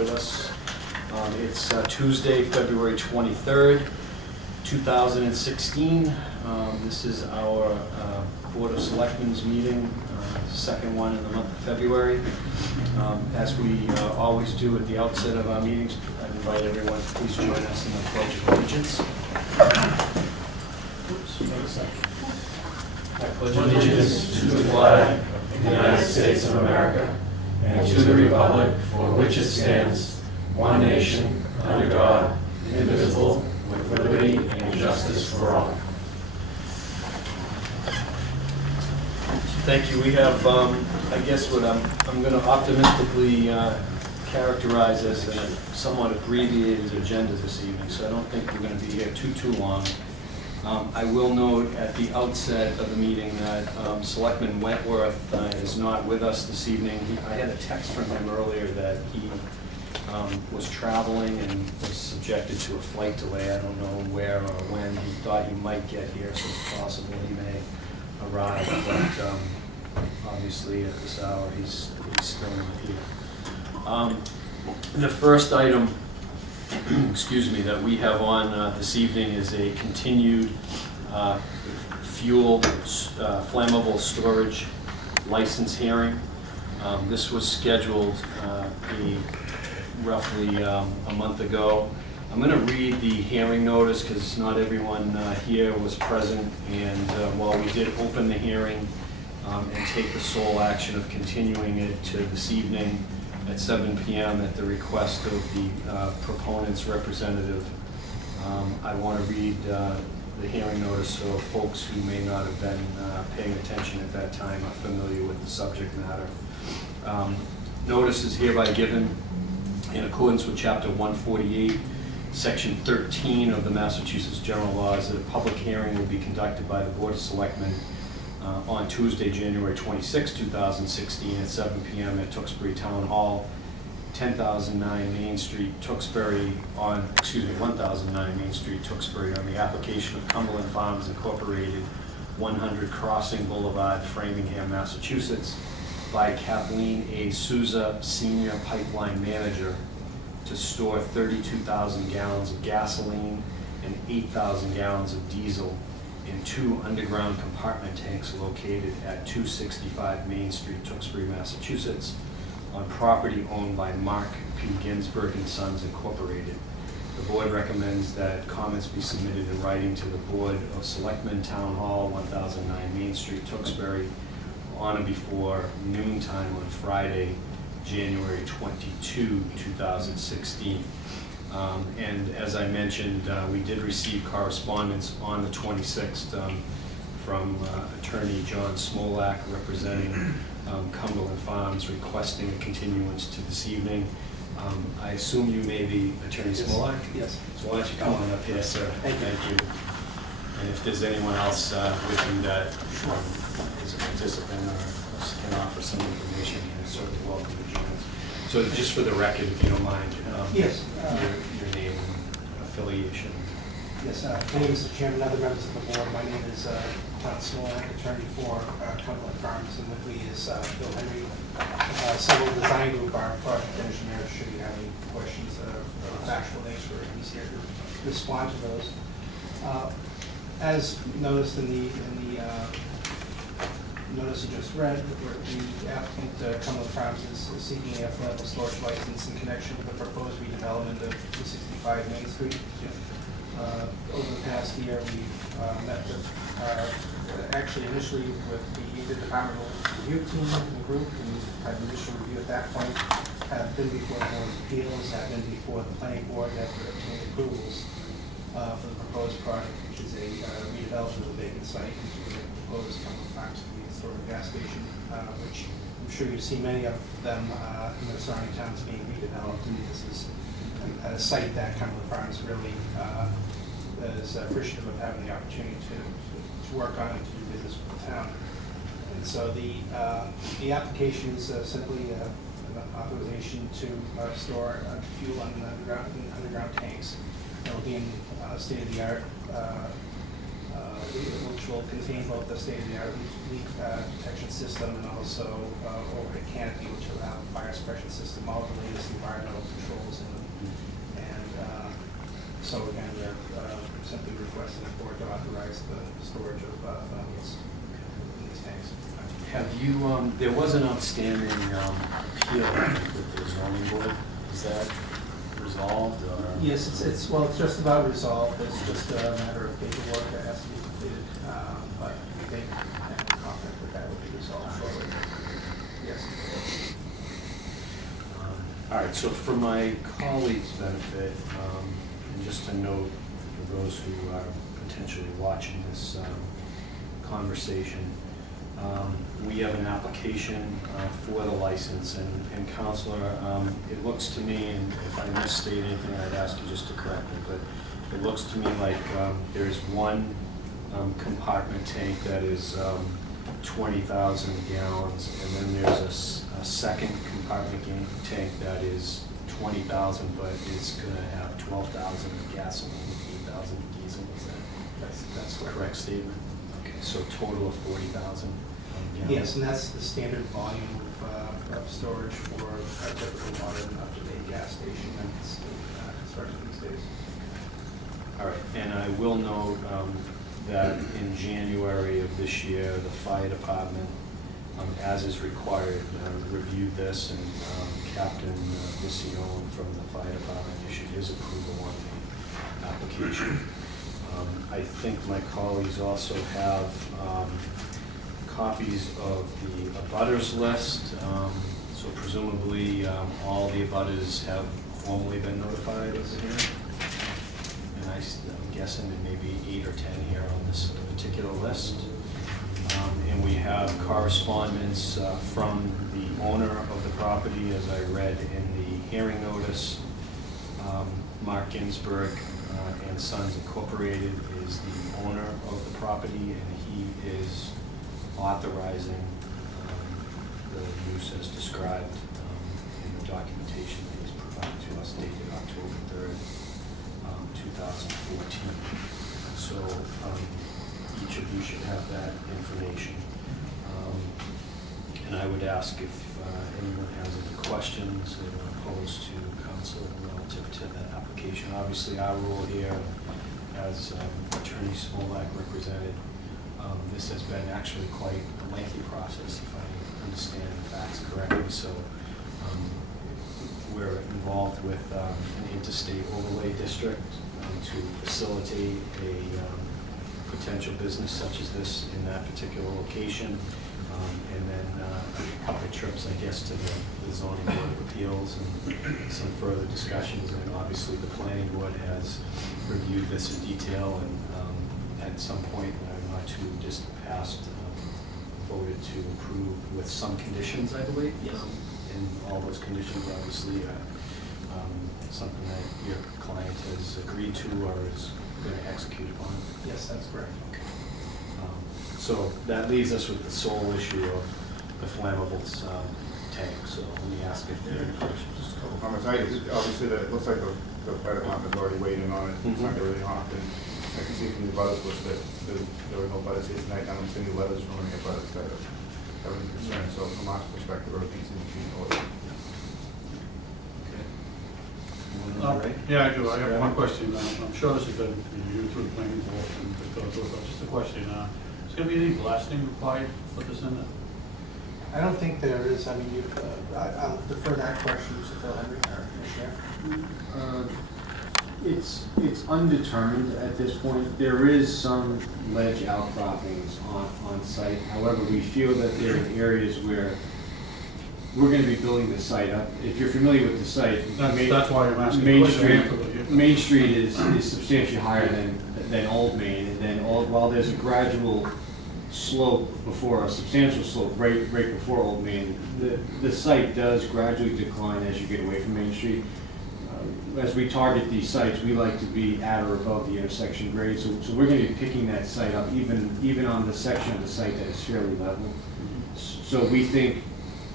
with us. It's Tuesday, February 23rd, 2016. This is our Board of Selectmen's meeting, second one in the month of February. As we always do at the outset of our meetings, I invite everyone to please join us in the Pledge of Allegiance. I pledge allegiance to the flag of the United States of America and to the republic for which it stands, one nation, under God, indivisible, with liberty and justice for all. Thank you. We have, I guess, what I'm going to optimistically characterize as a somewhat abbreviated agenda this evening, so I don't think we're going to be here too long. I will note at the outset of the meeting that Selectman Wentworth is not with us this evening. I had a text from him earlier that he was traveling and was subjected to a flight delay. I don't know where or when. He thought he might get here, so it's possible he may arrive, but obviously at this hour he's still not here. The first item excuse me, that we have on this evening is a continued fuel flammable storage license hearing. This was scheduled roughly a month ago. I'm going to read the hearing notice because not everyone here was present, and while we did open the hearing and take the sole action of continuing it to this evening at 7 p.m. at the request of the proponent's representative, I want to read the hearing notice so folks who may not have been paying attention at that time are familiar with the subject matter. Notice is hereby given in accordance with Chapter 148, Section 13 of the Massachusetts General Laws that a public hearing will be conducted by the Board of Selectmen on Tuesday, January 26, 2016 at 7 p.m. at Tewksbury Town Hall, 10,009 Main Street, Tewksbury on, 1009 Main Street, Tewksbury on the application of Cumberland Farms Incorporated, 100 Crossing Boulevard, Framingham, Massachusetts, by Kathleen A. Souza, Senior Pipeline Manager, to store 32,000 gallons of gasoline and 8,000 gallons of diesel in 2 underground compartment tanks located at 265 Main Street, Tewksbury, Massachusetts, on property owned by Mark P. Ginsberg & Sons Incorporated. The board recommends that comments be submitted in writing to the Board of Selectmen, Town Hall, 1009 Main Street, Tewksbury, on or before noontime on Friday, January 22, 2016. And as I mentioned, we did receive correspondence on the 26th from Attorney John Smolak representing Cumberland Farms requesting a continuance to this evening. I assume you may be Attorney Smolak? Yes. So why don't you come on up here, sir? Thank you. And if there's anyone else with you that is a participant or can offer some information, you're certainly welcome to join us. So just for the record, if you don't mind, yes, your name and affiliation. Yes, my name is Mr. Chairman, other members of the board. My name is John Smolak, attorney for Cumberland Farms, and with me is Bill Henry, Civil Design Group, our project engineer. Should you have any questions of factual nature, he's here to respond to those. As noticed in the notice you just read, the applicant, Cumberland Farms, is seeking a flammable storage license in connection with the proposed redevelopment of 265 Main Street. Over the past year, we've met with actually initially with the departmental review team in the group, and we've had an initial review at that point, have been before the Board of Appeals, have been before the Planning Board, that obtained approvals for the proposed project, which is a redevelopment of a vacant site, which is a proposed Cumberland Farms convenience gas station, which I'm sure you've seen many of them in the surrounding towns being redeveloped, and this is a site that Cumberland Farms really is appreciative of having the opportunity to work on and to do business with the town. And so the application is simply an authorization to store fuel in underground tanks. It will be in state-of-the-art which will contain both the state-of-the-art leak detection system and also overhead canopy, which will have a fire suppression system, all the latest environmental controls in them. And so again, we're simply requesting the board to authorize the storage of flammable in these tanks. Have you, there was an outstanding appeal with the zoning board. Is that resolved or? Yes, it's just about resolved. It's just a matter of paperwork that has to be completed. But we think and we're confident that will be resolved shortly. Yes. All right, so for my colleagues' benefit, and just a note for those who are potentially watching this conversation, we have an application for the license, and Counselor, it looks to me, and if I misstate anything, I'd ask you just to correct me, but it looks to me like there's one compartment tank that is 20,000 gallons, and then there's a second compartment tank that is 20,000, but it's going to have 12,000 of gasoline, 8,000 of diesel. Is That's that correct statement? Okay, so total of 40,000 gallons. Yes, and that's the standard volume of storage for a typical modern up-to-date gas station that's construction these days. All right, and I will note that in January of this year, the fire department, as is required, reviewed this, and Captain Missione from the fire department issued his approval on the application. I think my colleagues also have copies of the abutters list, so presumably all the abutters have formally been notified of the hearing. And I'm guessing there may be 8 or 10 here on this particular list. And we have correspondence from the owner of the property, as I read in the hearing notice. Mark Ginsberg and Sons Incorporated is the owner of the property, and he is authorizing the use as described in the documentation that was provided to us dated October 3rd, 2014. So each of you should have that information. And I would ask if anyone has any questions they want to pose to council relative to that application. Obviously, our role here, as Attorney Smolak represented, this has been actually quite a lengthy process, if I understand the facts correctly. So we're involved with an interstate overlay district to facilitate a potential business such as this in that particular location. And then a couple of trips, I guess, to the zoning board of appeals and some further discussions. And obviously the planning board has reviewed this in detail, and at some point, not too distant past, voted to approve with some conditions, I believe. Yes. And all those conditions obviously are something that your client has agreed to or is going to execute upon. Yes, that's correct. Okay. So that leaves us with the sole issue of the flammables tank. So let me ask if there are any questions. Just a couple comments. Obviously, it looks like the fire department's already weighed in on it. It's not really hot. And I can see from the butters list that there were no butters here tonight. I don't see any letters from any butters that have any concern. So from our perspective, everything seems to be in order. Right? Yeah, I do. I have one question. I'm sure this has been reviewed through the planning board and just a question. Is there going to be any blasting required for this in it? I don't think there is. I mean, I'll defer that question to Phil Henry, our commissioner. It's undetermined at this point. There is some ledge outcroppings on site. However, we feel that there are areas where we're going to be building the site up. If you're familiar with the site, That's why I'm asking the Main question. Street, Main Street is substantially higher than Old Main, and then while there's a gradual slope before, a substantial slope right before Old Main, the site does gradually decline as you get away from Main Street. As we target these sites, we like to be at or above the intersection grade, so we're going to be picking that site up even on the section of the site that is fairly level. So we think,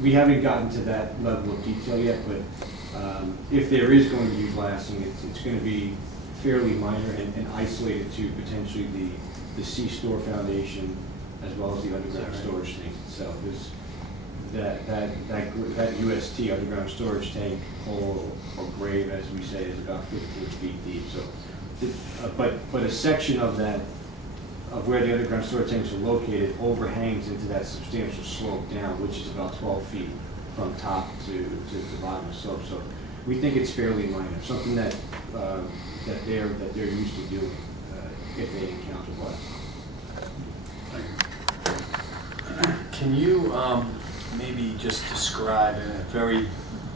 we haven't gotten to that level of detail yet, but if there is going to be blasting, it's going to be fairly minor and isolated to potentially the the C-store foundation, as well as the underground Is that right? storage tank itself. That UST, underground storage tank hole or grave, as we say, is about 15 feet deep. So, but a section of that, of where the underground storage tanks are located, overhangs into that substantial slope down, which is about 12 feet from top to the bottom of the slope. So we think it's fairly minor, something that they're used to doing if they encounter blast. Can you maybe just describe in a very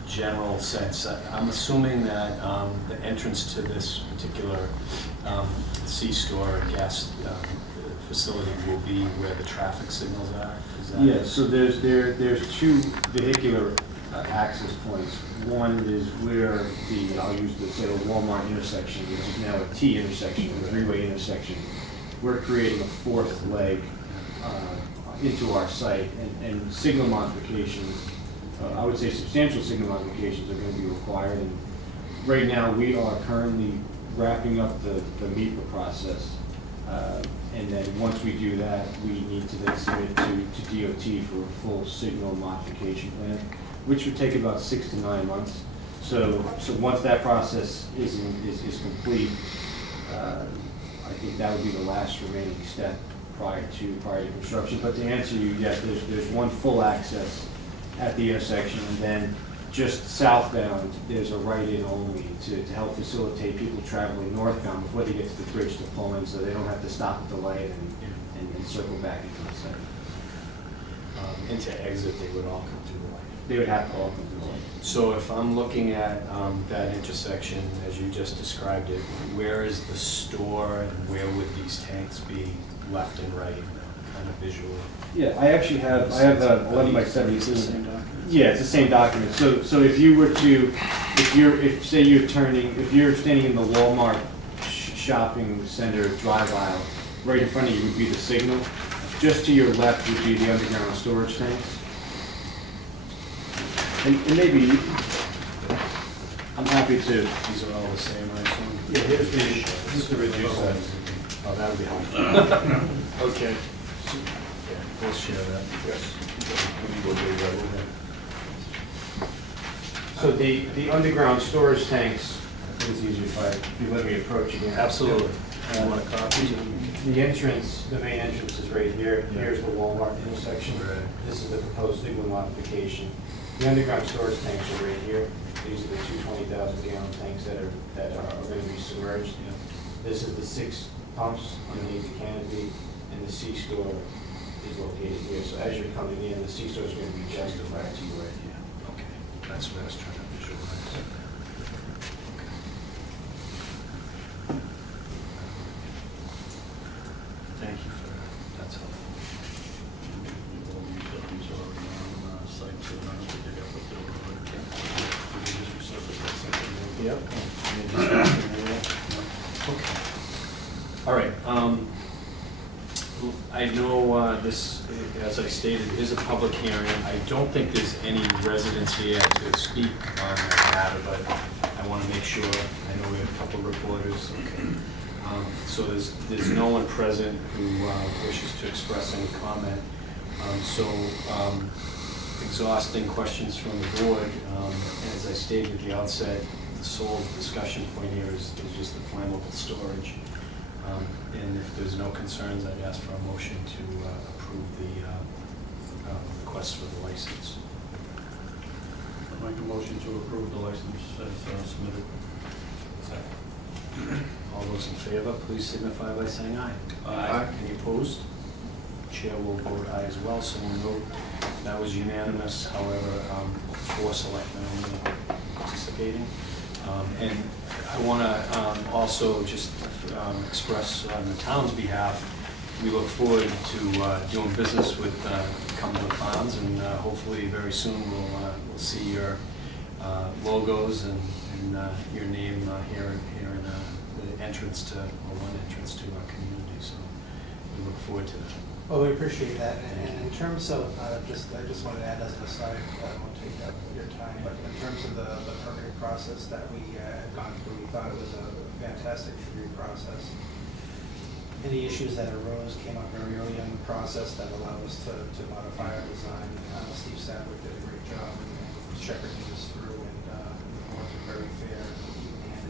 general sense, I'm assuming that the entrance to this particular C-store gas facility will be where the traffic signals are? Is that- Yeah, so there's two vehicular access points. One is where I'll use the Walmart intersection, which is now a T intersection, a three-way intersection. We're creating a fourth leg into our site, and signal modifications, I would say substantial signal modifications are going to be required. And right now, we are currently wrapping up the MEPA process. And then once we do that, we need to then submit to DOT for a full signal modification plan, which would take about 6 to 9 months. So once that process is complete, I think that would be the last remaining step prior to construction. But to answer you, yes, there's one full access at the intersection, and then just southbound, there's a right-in only to help facilitate people traveling northbound before they get to the bridge to pull in, so they don't have to stop at the light and circle back into the site. And to exit, they would all come through the light. They would have to all come through the light. So if I'm looking at that intersection, as you just described it, where is the store and where would these tanks be left and right, kind of visually? Yeah, I actually have 11 by 17. It's the same document? Yeah, it's the same document. So if you were to, if you're standing in the Walmart shopping center drive aisle, right in front of you would be the signal. Just to your left would be the underground storage tanks. And maybe, I'm happy to. These are all the same, I assume? Yeah, here's the reduced size. Oh, that would be helpful. Okay. Yeah, we'll share that. Yes. So the underground storage tanks, I think it's easier if you let me approach again. Absolutely. You want a copy? The entrance, the main entrance is right here. Yeah. Here's the Walmart intersection. Right. This is the proposed signal modification. The underground storage tanks are right here. These are the two 20,000 gallon tanks that are going to be submerged. This is the 6 pumps underneath the canopy, and the C-store is located here. So as you're coming in, the C-store is going to be justified to you right here. Okay, that's what I was trying to visualize. Thank you for that, that's helpful. Yep. Okay. All right, I know this, as I stated, is a public hearing. I don't think there's any residents here to speak on that matter, but I want to make sure. I know we have a couple of reporters. Okay. So there's no one present who wishes to express any comment. Exhausting questions from the board. As I stated at the outset, the sole discussion point here is just the flammable storage. And if there's no concerns, I'd ask for a motion to approve the request for the license. I make a motion to approve the license as submitted. All those in favor, please signify by saying aye. Aye. Any opposed? Chair will vote aye as well, so we'll note that was unanimous. However, 4 selectmen only participating. And I want to also just express on the town's behalf, we look forward to doing business with Cumberland Farms, and hopefully very soon we'll see your logos and your name here in the entrance to, or one entrance to our community. So we look forward to that. Well, we appreciate that, and in terms of, I just wanted to add as an aside, I won't take up your time, but in terms of the permitting process that we had gone through, we thought it was a fantastic review process. Any issues that arose came up very early in the process that allowed us to modify our design. Steve Sadwick did a great job in shepherding this through and was very fair and even-handed,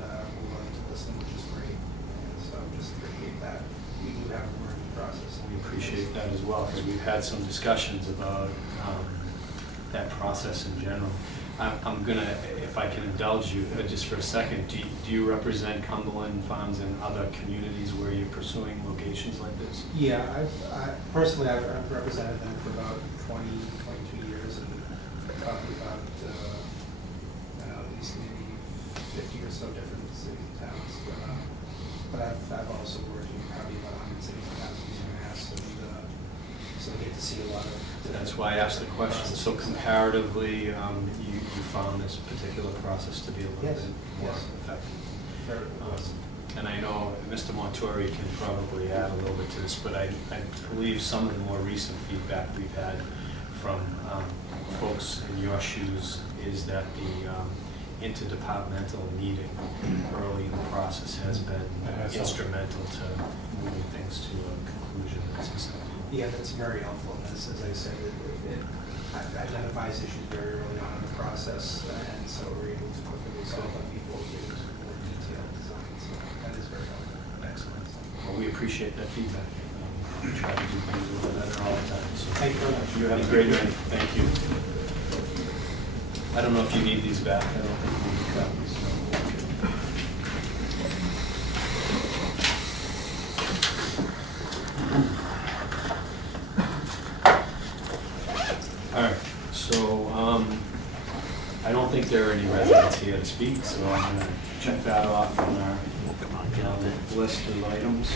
and we're willing to listen, which is great. And so just appreciate that. We do have a learning process. We appreciate that as well, because we've had some discussions about that process in general. I'm gonna, if I can indulge you just for a second, do you represent Cumberland Farms and other communities where you're pursuing locations like this? Yeah, personally, I've represented them for about 22 years, and probably about, at least maybe 50 or so different cities and towns. But I've also worked in probably about 100 cities and towns in the past, and so I get to see a lot of. That's why I asked the question. So comparatively, you found this particular process to be a little Yes, bit more yes. effective. Very awesome. And I know Mr. Montori can probably add a little bit to this, but I believe some of the more recent feedback we've had from folks in your shoes is that the interdepartmental meeting early in the process has been instrumental to moving things to a conclusion that's acceptable. Yeah, that's very helpful, and as I said, it identifies issues very early on in the process, and so we're able to quickly resolve them before we get into more detailed design, so that is very helpful. Excellent. Well, we appreciate that feedback. We try to do things a little better all the time. So Thank you very much. you have a great night. Thank you. I don't know if you need these back. I don't think you need copies. All right, so I don't think there are any residents here to speak, so I'm going to check that off on our list of items.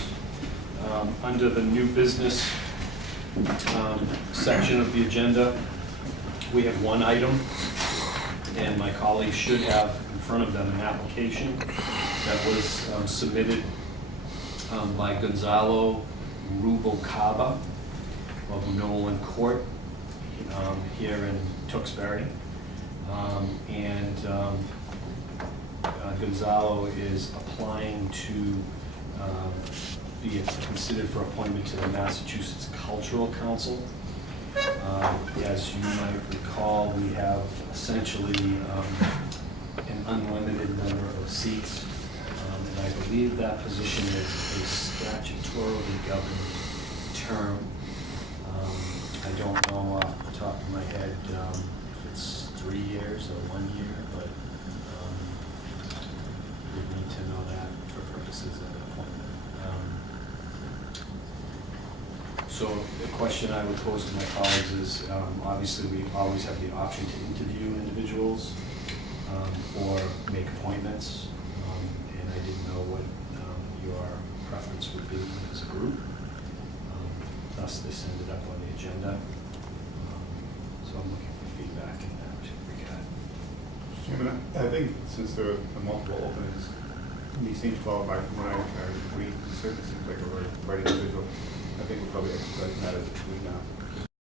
Under the new business section of the agenda, we have one item, and my colleagues should have in front of them an application that was submitted by Gonzalo Rubalcaba of Nolan Court here in Tewksbury. Gonzalo is applying to be considered for appointment to the Massachusetts Cultural Council. As you might recall, we have essentially an unlimited number of seats, and I believe that position is a statutorily governed term. I don't know off the top of my head if it's 3 years or 1 year, but we need to know that for purposes of the appointment. So the question I would pose to my colleagues is, obviously we always have the option to interview individuals or make appointments, and I didn't know what your preference would be as a group. Thus, this ended up on the agenda. So I'm looking for feedback in that regard. Chairman, I think since there are multiple openings, he seems qualified from what I read. He certainly seems like a very bright individual. I think we'll probably exercise that as a